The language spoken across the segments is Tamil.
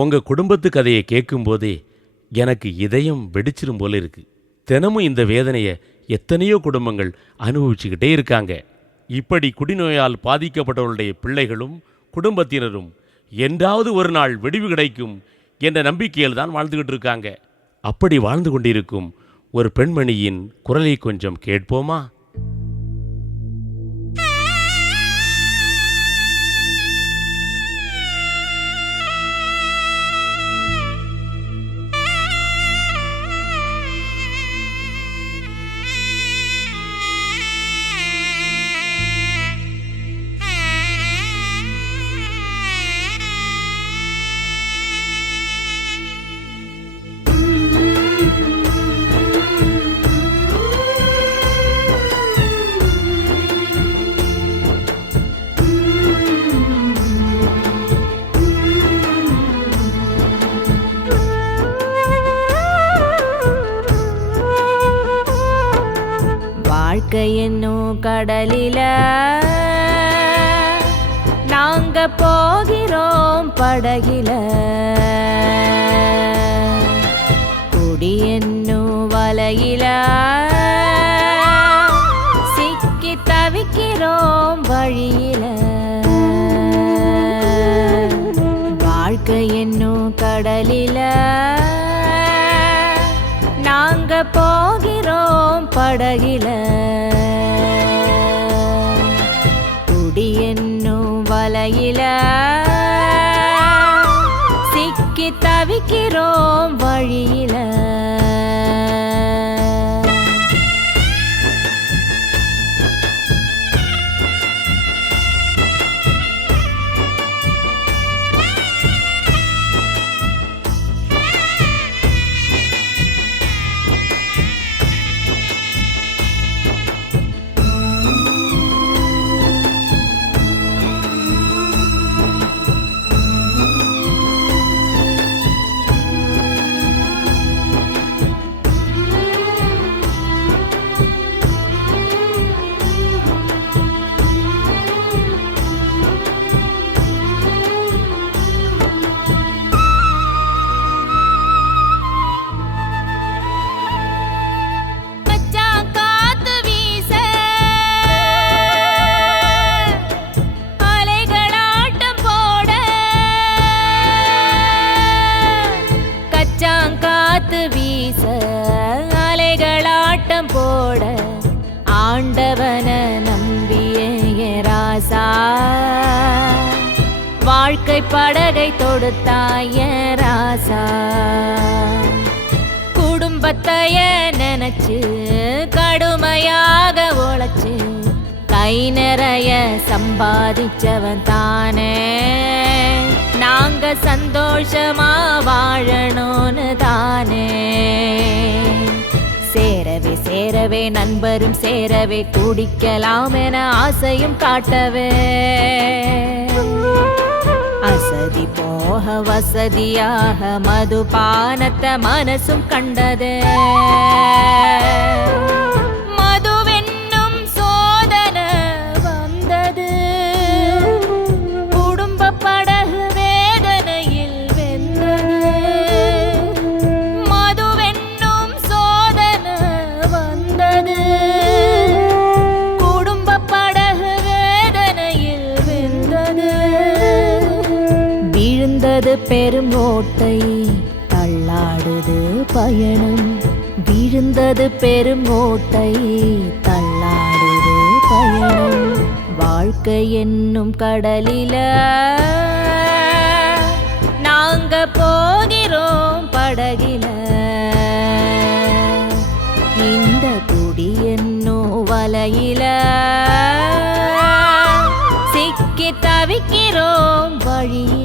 உங்க குடும்பத்து கதையை கேட்கும்போதே எனக்கு இதயம் வெடிச்சிரும் போல இருக்கு. தினமும் இந்த வேதனைய எத்தனையோ குடும்பங்கள் அனுபவிச்சுக்கிட்டே இருக்காங்க. இப்படி குடிநோயால் பாதிக்கப்பட்டவர்களுடைய பிள்ளைகளும் குடும்பத்தினரும் என்றாவது ஒரு நாள் வெடிவு கிடைக்கும் என்ற நம்பிக்கையில் தான் வாழ்ந்துகிட்டு இருக்காங்க. அப்படி வாழ்ந்து கொண்டிருக்கும் ஒரு பெண்மணியின் குரலை கொஞ்சம் கேட்போமா? வாழ்க்கை என்னும் கடலில நாங்க போகிறோம் படகில, குடி என்னும் வலையில சிக்கி தவிக்கிறோம் வழியில. வாழ்க்கை என்னும் கடலில நாங்க போகிறோம் படகில, குடி என்னும் வலையில சிக்கி தவிக்கிறோம் வழியில. அலைகளாட்டம் போட ஆண்டவன நம்பிய ராசா, வாழ்க்கை படகை தொடுத்தாய ராசா. குடும்பத்தைய நினைச்சு கடுமையாக உழைச்சு கை நிறைய சம்பாதிச்சவன் தானே, நாங்க சந்தோஷமா வாழணும்னு தானே. சேரவே சேரவே நண்பரும் சேரவே குடிக்கலாம் என ஆசையும் காட்டவே, அசதி போக வசதியாக மதுபானத்தை மனசும் கண்டதே. பெரும் ஓட்டை தள்ளாடுது பயணம், விழுந்தது பெரும் ஓட்டை தள்ளாடுது பயணம். வாழ்க்கை என்னும் கடலில நாங்க போகிறோம் படகில, இந்த குடி என்னும் வலையில சிக்கி தவிக்கிறோம் வழியில.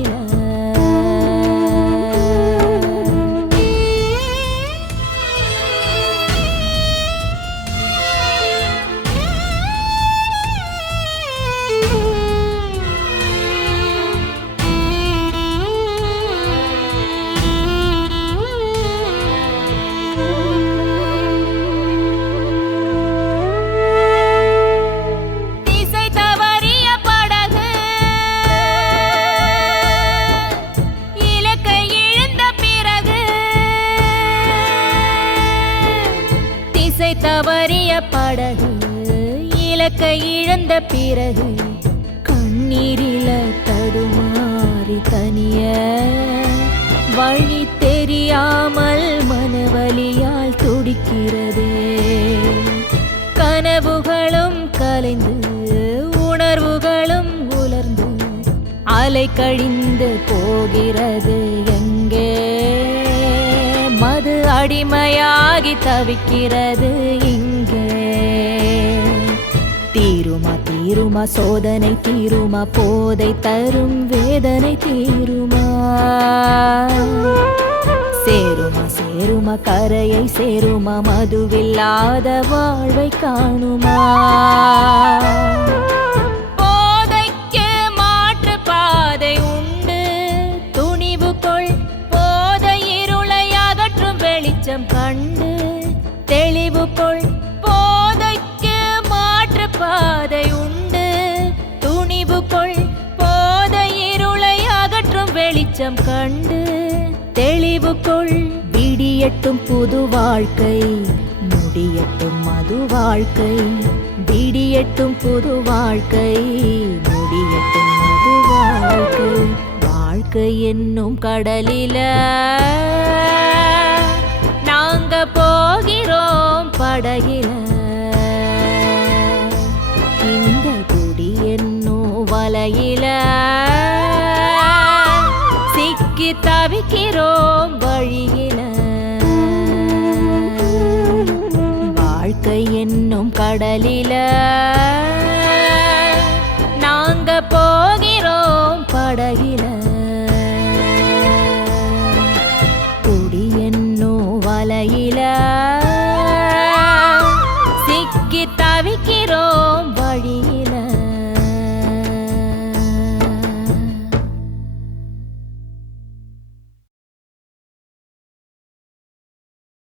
இழந்த பிறகு கண்ணீரில தடுமாறி தனிய வழி தெரியாமல் மனவலியால் துடிக்கிறதே. கனவுகளும் கலைந்து உணர்வுகளும் உலர்ந்து அலை கழிந்து போகிறது எங்கே. மது அடிமையாகி தவிக்கிறது இங்கே. தீருமா தீருமா சோதனை தீருமா, போதை தரும் வேதனை தீருமா. சேருமா சேருமா கரையை சேருமா, மதுவில்லாத வாழ்வை காணுமா. போதைக்கு மாற்று பாதை உண்டு, துணிவு கொள். போதை இருளை அகற்றும் வெளிச்சம் கண்டு தெளிவு கொள். போதைக்கு மாற்று பாதை உண்டு, துணிவு கொள். போதை இருளை அகற்றும் வெளிச்சம் கண்டு தெளிவு கொள். விடியட்டும் புது வாழ்க்கை, முடியட்டும் மது வாழ்க்கை. விடியட்டும் புது வாழ்க்கை, முடியட்டும் மது வாழ்க்கை. வாழ்க்கை என்னும் கடலில நாங்க போகிறோம் படகில. இந்த குடி என்னும் வலையில சிக்கி தவிக்கிறோம் வழியில. வாழ்க்கை என்னும் கடலில நாங்க போகிறோம் படகில. குடி என்னும் வலையில